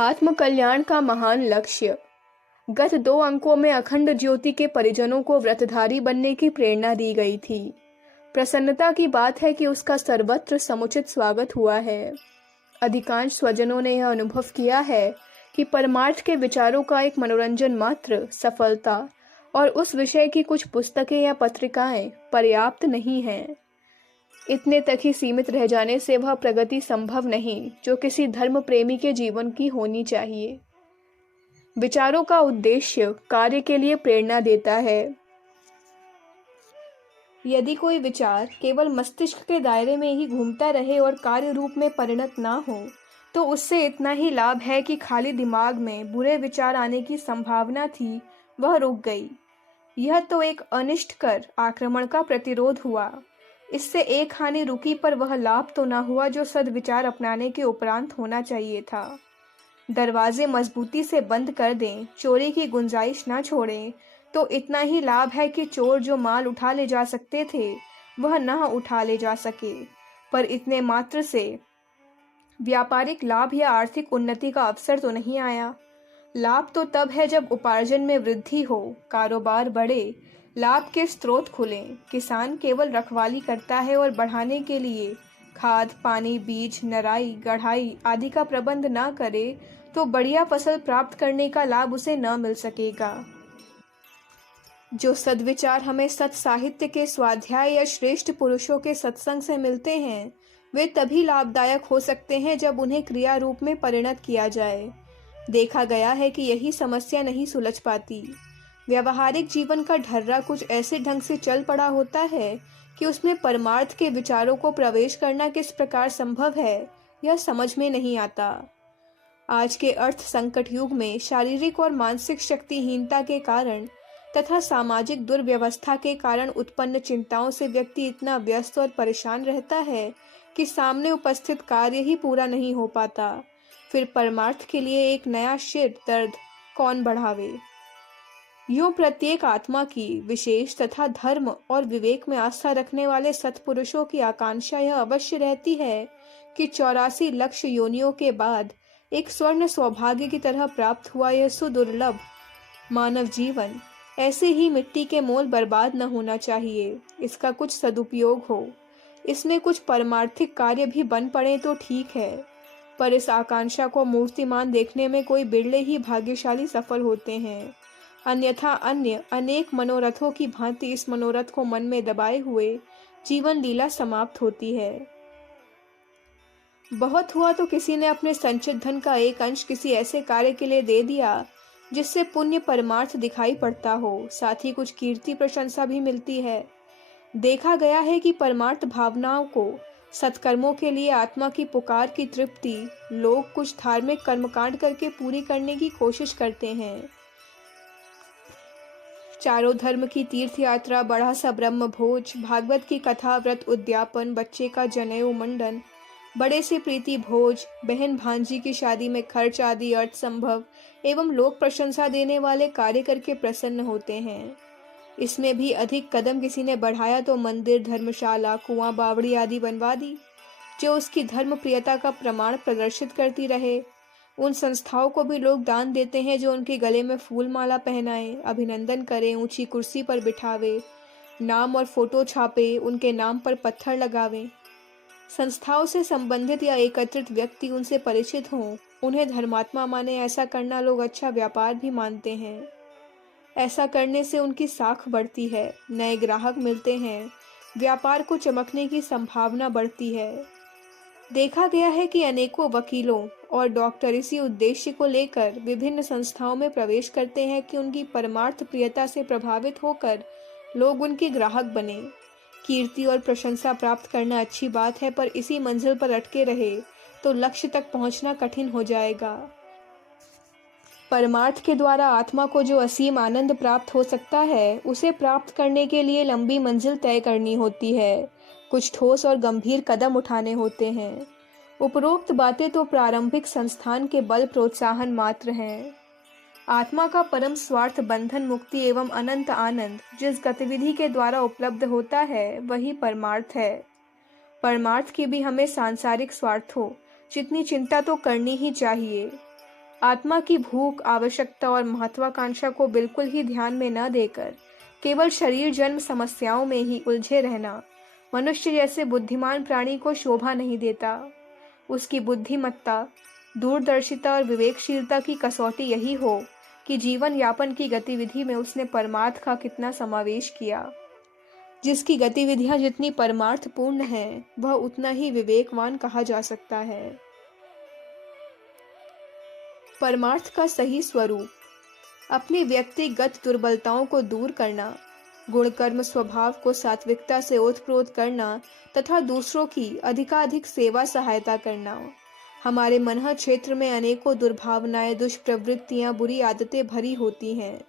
आत्म कल्याण का महान लक्ष्य। गत 2 अंकों में अखंड ज्योति के परिजनों को व्रतधारी बनने की प्रेरणा दी गई थी। प्रसन्नता की बात है कि उसका सर्वत्र समुचित स्वागत हुआ है। अधिकांश स्वजनों ने यह अनुभव किया है कि परमार्थ के विचारों का एक मनोरंजन मात्र सफलता और उस विषय की कुछ पुस्तकें या पत्रिकाएं पर्याप्त नहीं हैं। इतने तक ही सीमित रह जाने से वह प्रगति संभव नहीं जो किसी धर्म प्रेमी के जीवन की होनी चाहिए। विचारों का उद्देश्य कार्य के लिए प्रेरणा देता है। यदि कोई विचार केवल मस्तिष्क के दायरे में ही घूमता रहे और कार्य रूप में परिणत ना हो, तो उससे इतना ही लाभ है कि खाली दिमाग में बुरे विचार आने की संभावना थी, वह रुक गई। यह तो एक अनिष्टकर आक्रमण का प्रतिरोध हुआ। इससे एक हानि रुकी, पर वह लाभ तो न हुआ जो सद्विचार अपनाने के उपरांत होना चाहिए था। दरवाजे मजबूती से बंद कर दें, चोरी की गुंजाइश न छोड़ें, तो इतना ही लाभ है कि चोर जो माल उठा ले जा सकते थे वह न उठा ले जा सके। पर इतने मात्र से व्यापारिक लाभ या आर्थिक उन्नति का अवसर तो नहीं आया। लाभ तो तब है जब उपार्जन में वृद्धि हो, कारोबार बढ़े, लाभ के स्रोत खुलें। किसान केवल रखवाली करता है और बढ़ाने के लिए खाद, पानी, बीज, नराई, गढ़ाई आदि का प्रबंध न करे तो बढ़िया फसल प्राप्त करने का लाभ उसे न मिल सकेगा। जो सद्विचार हमें सत साहित्य के स्वाध्याय या श्रेष्ठ पुरुषों के सत्संग से मिलते हैं, वे तभी लाभदायक हो सकते हैं जब उन्हें क्रिया रूप में परिणत किया जाए। देखा गया है कि यही समस्या नहीं सुलझ पाती। व्यावहारिक जीवन का ढर्रा कुछ ऐसे ढंग से चल पड़ा होता है कि उसमें परमार्थ के विचारों को प्रवेश करना किस प्रकार संभव है, यह समझ में नहीं आता। आज के अर्थ संकट युग में शारीरिक और मानसिक शक्तिहीनता के कारण तथा सामाजिक दुर्व्यवस्था के कारण उत्पन्न चिंताओं से व्यक्ति इतना व्यस्त और परेशान रहता है कि सामने उपस्थित कार्य ही पूरा नहीं हो पाता। फिर परमार्थ के लिए एक नया शिर दर्द कौन बढ़ावे। यूं प्रत्येक आत्मा की विशेष तथा धर्म और विवेक में आस्था रखने वाले सत्पुरुषों की आकांक्षा यह अवश्य रहती है कि 84 लक्ष योनियों के बाद एक स्वर्ण सौभाग्य की तरह प्राप्त हुआ यह सुदुर्लभ मानव जीवन ऐसे ही मिट्टी के मोल बर्बाद न होना चाहिए। इसका कुछ सदुपयोग हो, इसमें कुछ परमार्थिक कार्य भी बन पड़े तो ठीक है, पर इस आकांक्षा को मूर्तिमान देखने में कोई बिरले ही भाग्यशाली सफल होते हैं। अन्यथा अन्य अनेक मनोरथों की भांति इस मनोरथ को मन में दबाए हुए जीवन लीला समाप्त होती है। बहुत हुआ तो किसी ने अपने संचित धन का एक अंश किसी ऐसे कार्य के लिए दे दिया जिससे पुण्य परमार्थ दिखाई पड़ता हो, साथ ही कुछ कीर्ति प्रशंसा भी मिलती है। देखा गया है कि परमार्थ भावनाओं को सत्कर्मों के लिए आत्मा की पुकार की तृप्ति लोग कुछ धार्मिक कर्मकांड करके पूरी करने की कोशिश करते हैं। चारों धर्म की तीर्थ यात्रा, बड़ा सा ब्रह्म भोज, भागवत की कथा, व्रत उद्यापन, बच्चे का जनेऊ मंडन, बड़े से प्रीति भोज, बहन भांजी की शादी में खर्च आदि अर्थ संभव एवं लोक प्रशंसा देने वाले कार्य करके प्रसन्न होते हैं। इसमें भी अधिक कदम किसी ने बढ़ाया तो मंदिर, धर्मशाला, कुआं, बावड़ी आदि बनवा दी जो उसकी धर्म प्रियता का प्रमाण प्रदर्शित करती रहे। उन संस्थाओं को भी लोग दान देते हैं जो उनके गले में फूल माला पहनाएं, अभिनंदन करें, ऊंची कुर्सी पर बिठावे, नाम और फोटो छापे, उनके नाम पर पत्थर लगावें। संस्थाओं से संबंधित या एकत्रित व्यक्ति उनसे परिचित हों, उन्हें धर्मात्मा माने, ऐसा करना लोग अच्छा व्यापार भी मानते हैं। ऐसा करने से उनकी साख बढ़ती है, नए ग्राहक मिलते हैं, व्यापार को चमकने की संभावना बढ़ती है। देखा गया है कि अनेकों वकीलों और डॉक्टर इसी उद्देश्य को लेकर विभिन्न संस्थाओं में प्रवेश करते हैं कि उनकी परमार्थ प्रियता से प्रभावित होकर लोग उनके ग्राहक बने। कीर्ति और प्रशंसा प्राप्त करना अच्छी बात है, पर इसी मंजिल पर अटके रहे तो लक्ष्य तक पहुंचना कठिन हो जाएगा। परमार्थ के द्वारा आत्मा को जो असीम आनंद प्राप्त हो सकता है, उसे प्राप्त करने के लिए लंबी मंजिल तय करनी होती है, कुछ ठोस और गंभीर कदम उठाने होते हैं। उपरोक्त बातें तो प्रारंभिक संस्थान के बल प्रोत्साहन मात्र हैं। आत्मा का परम स्वार्थ बंधन मुक्ति एवं अनंत आनंद जिस गतिविधि के द्वारा उपलब्ध होता है, वही परमार्थ है। परमार्थ की भी हमें सांसारिक स्वार्थों जितनी चिंता तो करनी ही चाहिए। आत्मा की भूख, आवश्यकता और महत्वाकांक्षा को बिल्कुल ही ध्यान में न देकर केवल शरीर जन्म समस्याओं में ही उलझे रहना मनुष्य जैसे बुद्धिमान प्राणी को शोभा नहीं देता। उसकी बुद्धिमत्ता, दूरदर्शिता और विवेकशीलता की कसौटी यही हो कि जीवन यापन की गतिविधि में उसने परमार्थ का कितना समावेश किया। जिसकी गतिविधियां जितनी परमार्थपूर्ण हैं, वह उतना ही विवेकवान कहा जा सकता है। परमार्थ का सही स्वरूप अपनी व्यक्तिगत दुर्बलताओं को दूर करना, गुण कर्म स्वभाव को सात्विकता से ओतप्रोत करना तथा दूसरों की अधिकाधिक सेवा सहायता करना। हमारे मन क्षेत्र में अनेकों दुर्भावनाएं, दुष्प्रवृत्तियां, बुरी आदतें भरी होती हैं।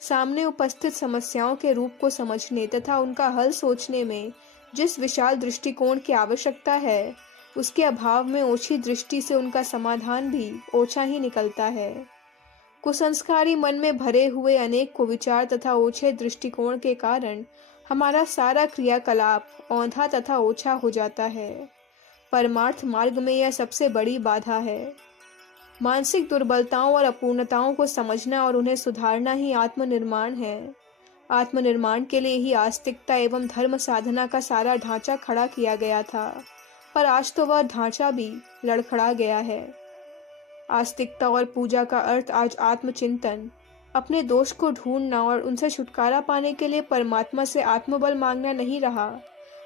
सामने उपस्थित समस्याओं के रूप को समझने तथा उनका हल सोचने में जिस विशाल दृष्टिकोण की आवश्यकता है, उसके अभाव में ओछी दृष्टि से उनका समाधान भी ओछा ही निकलता है। कुसंस्कारी मन में भरे हुए अनेक कुविचार तथा ओछे दृष्टिकोण के कारण हमारा सारा क्रियाकलाप औंधा तथा ओछा हो जाता है। परमार्थ मार्ग में यह सबसे बड़ी बाधा है। मानसिक दुर्बलताओं और अपूर्णताओं को समझना और उन्हें सुधारना ही आत्मनिर्माण है। आत्मनिर्माण के लिए ही आस्तिकता एवं धर्म साधना का सारा ढांचा खड़ा किया गया था, पर आज तो वह ढांचा भी लड़खड़ा गया है। आस्तिकता और पूजा का अर्थ आज आत्मचिंतन, अपने दोष को ढूंढना और उनसे छुटकारा पाने के लिए परमात्मा से आत्मबल मांगना नहीं रहा।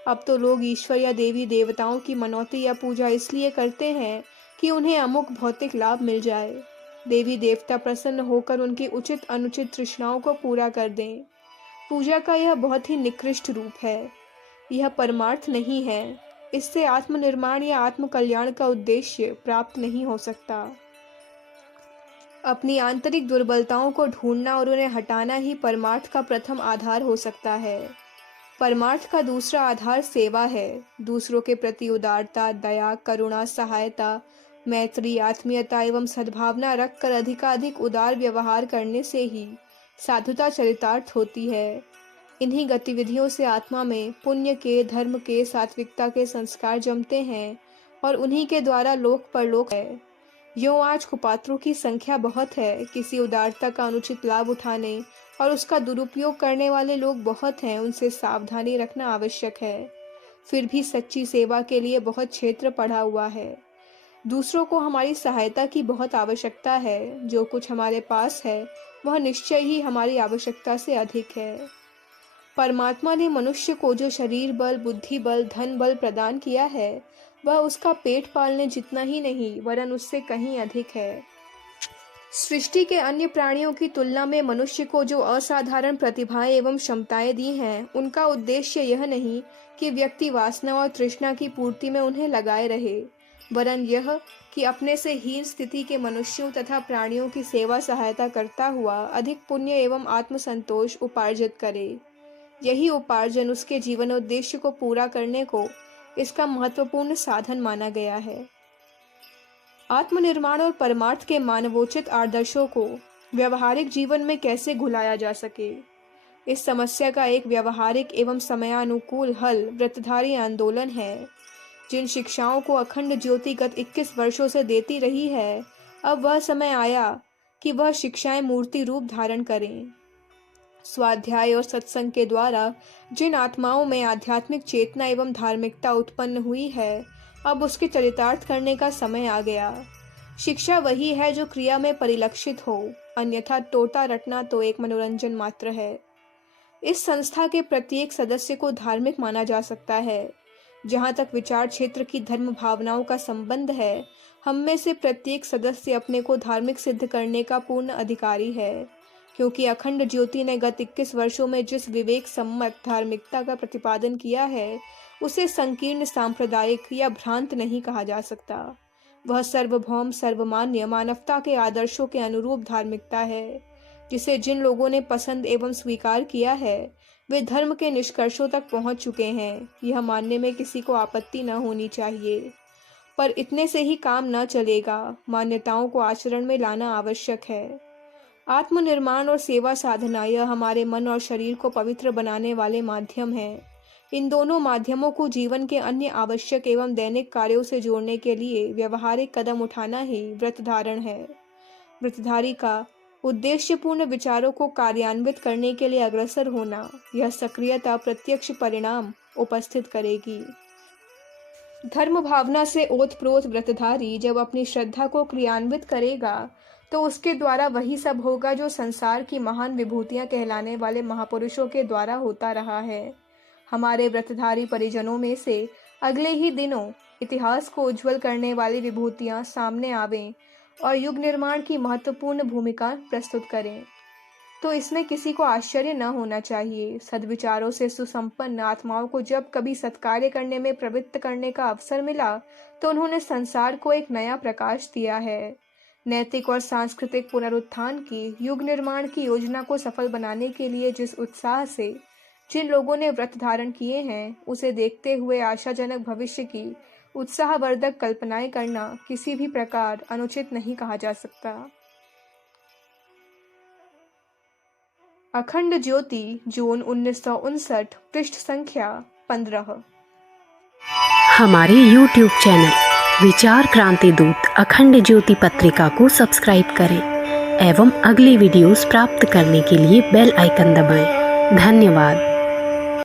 अब तो लोग ईश्वर या देवी देवताओं की मनौती या पूजा इसलिए करते हैं कि उन्हें अमुक भौतिक लाभ मिल जाए। देवी देवता प्रसन्न होकर उनकी उचित अनुचित तृष्णाओं को पूरा कर दें। पूजा का यह बहुत ही निकृष्ट रूप है। यह परमार्थ नहीं है। इससे आत्मनिर्माण या आत्म कल्याण का उद्देश्य प्राप्त नहीं हो सकता। अपनी आंतरिक दुर्बलताओं को ढूंढना और उन्हें हटाना ही परमार्थ का प्रथम आधार हो सकता है। परमार्थ का दूसरा आधार सेवा है। दूसरों के प्रति उदारता, दया, करुणा, सहायता, मैत्री, आत्मीयता एवं सद्भावना रखकर अधिकाधिक उदार व्यवहार करने से ही साधुता चरितार्थ होती है। इन्हीं गतिविधियों से आत्मा में पुण्य के, धर्म के, सात्विकता के संस्कार जमते हैं और उन्हीं के द्वारा लोक परलोक है। यूं आज कुपात्रों की संख्या बहुत है। किसी उदारता का अनुचित लाभ उठाने और उसका दुरुपयोग करने वाले लोग बहुत हैं। उनसे सावधानी रखना आवश्यक है। फिर भी सच्ची सेवा के लिए बहुत क्षेत्र पड़ा हुआ है। दूसरों को हमारी सहायता की बहुत आवश्यकता है। जो कुछ हमारे पास है वह निश्चय ही हमारी आवश्यकता से अधिक है। परमात्मा ने मनुष्य को जो शरीर बल, बुद्धि बल, धन बल प्रदान किया है, वह उसका पेट पालने जितना ही नहीं वरन उससे कहीं अधिक है। सृष्टि के अन्य प्राणियों की तुलना में मनुष्य को जो असाधारण प्रतिभाएं एवं क्षमताएं दी हैं, उनका उद्देश्य यह नहीं कि व्यक्ति वासना और तृष्णा की पूर्ति में उन्हें लगाए रहे, वरन यह कि अपने से हीन स्थिति के मनुष्यों तथा प्राणियों की सेवा सहायता करता हुआ अधिक पुण्य एवं आत्मसंतोष उपार्जित करे। यही उपार्जन उसके जीवनोद्देश्य को पूरा करने को इसका महत्वपूर्ण साधन माना गया है। आत्मनिर्माण और परमार्थ के मानवोचित आदर्शों को व्यवहारिक जीवन में कैसे घुलाया जा सके, इस समस्या का एक व्यवहारिक एवं समयानुकूल हल व्रतधारी आंदोलन है। जिन शिक्षाओं को अखंड ज्योतिगत 21 वर्षों से देती रही है, अब वह समय आया कि वह शिक्षाएं मूर्ति रूप धारण करें। स्वाध्याय और सत्संग के द्वारा जिन आत्माओं में आध्यात्मिक चेतना एवं धार्मिकता उत्पन्न हुई है, अब उसके चरितार्थ करने का समय आ गया। शिक्षा वही है जो क्रिया में परिलक्षित हो, अन्यथा टोटा रटना तो एक मनोरंजन मात्र है। इस संस्था के प्रत्येक सदस्य को धार्मिक माना जा सकता है। जहाँ तक विचार क्षेत्र की धर्म भावनाओं का संबंध है, हम में से प्रत्येक सदस्य अपने को धार्मिक सिद्ध करने का पूर्ण अधिकारी है, क्योंकि अखंड ज्योति ने गत 21 वर्षों में जिस विवेक सम्मत धार्मिकता का प्रतिपादन किया है, उसे संकीर्ण, सांप्रदायिक या भ्रांत नहीं कहा जा सकता। वह सर्वभौम, सर्वमान्य मानवता के आदर्शों के अनुरूप धार्मिकता है, जिसे जिन लोगों ने पसंद एवं स्वीकार किया है, वे धर्म के निष्कर्षों तक पहुंच चुके हैं। यह मानने में किसी को आपत्ति न होनी चाहिए। पर इतने से ही काम न चलेगा, मान्यताओं को आचरण में लाना आवश्यक है। आत्मनिर्माण और सेवा साधना यह हमारे मन और शरीर को पवित्र बनाने वाले माध्यम हैं। इन दोनों माध्यमों को जीवन के अन्य आवश्यक एवं दैनिक कार्यों से जोड़ने के लिए व्यवहारिक कदम उठाना ही व्रत धारण है। व्रतधारी का उद्देश्यपूर्ण विचारों को कार्यान्वित करने के लिए अग्रसर होना, यह सक्रियता प्रत्यक्ष परिणाम उपस्थित करेगी। धर्म भावना से ओतप्रोत व्रतधारी जब अपनी श्रद्धा को क्रियान्वित करेगा तो उसके द्वारा वही सब होगा जो संसार की महान विभूतियां कहलाने वाले महापुरुषों के द्वारा होता रहा है। हमारे व्रतधारी परिजनों में से अगले ही दिनों इतिहास को उज्जवल करने वाली विभूतियां सामने आवें और युग निर्माण की महत्वपूर्ण भूमिका प्रस्तुत करें, तो इसमें किसी को आश्चर्य न होना चाहिए। सद्विचारों से सुसंपन्न आत्माओं को जब कभी सत्कार्य करने में प्रवृत्त करने का अवसर मिला तो उन्होंने संसार को एक नया प्रकाश दिया है। नैतिक और सांस्कृतिक पुनरुत्थान की, युग निर्माण की योजना को सफल बनाने के लिए जिस उत्साह से जिन लोगों ने व्रत धारण किए हैं, उसे देखते हुए आशाजनक भविष्य की उत्साहवर्धक कल्पनाएं करना किसी भी प्रकार अनुचित नहीं कहा जा सकता। अखंड ज्योति, जून 1959, पृष्ठ संख्या 15। हमारे YouTube चैनल विचार क्रांति दूत अखंड ज्योति पत्रिका को सब्सक्राइब करें एवं अगली वीडियोस प्राप्त करने के लिए बेल आइकन दबाएं। धन्यवाद।